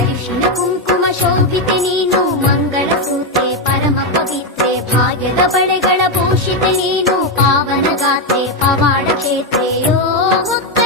ಅರಿಶಿನ ಕುಂಕುಮ ಶೋಭಿತೆ ನೀನು, ಮಂಗಳ ಸೂತೆ ಪರಮ ಪವಿತ್ರೆ, ಭಾಗ್ಯದ ಬಳೆಗಳ ಭೂಷಿತೆ ನೀನು, ಪಾವನ ಗಾತ್ರೆ ಪವಾಡ ಕ್ಷೇತ್ರೆಯೋ ಮುತ್ತ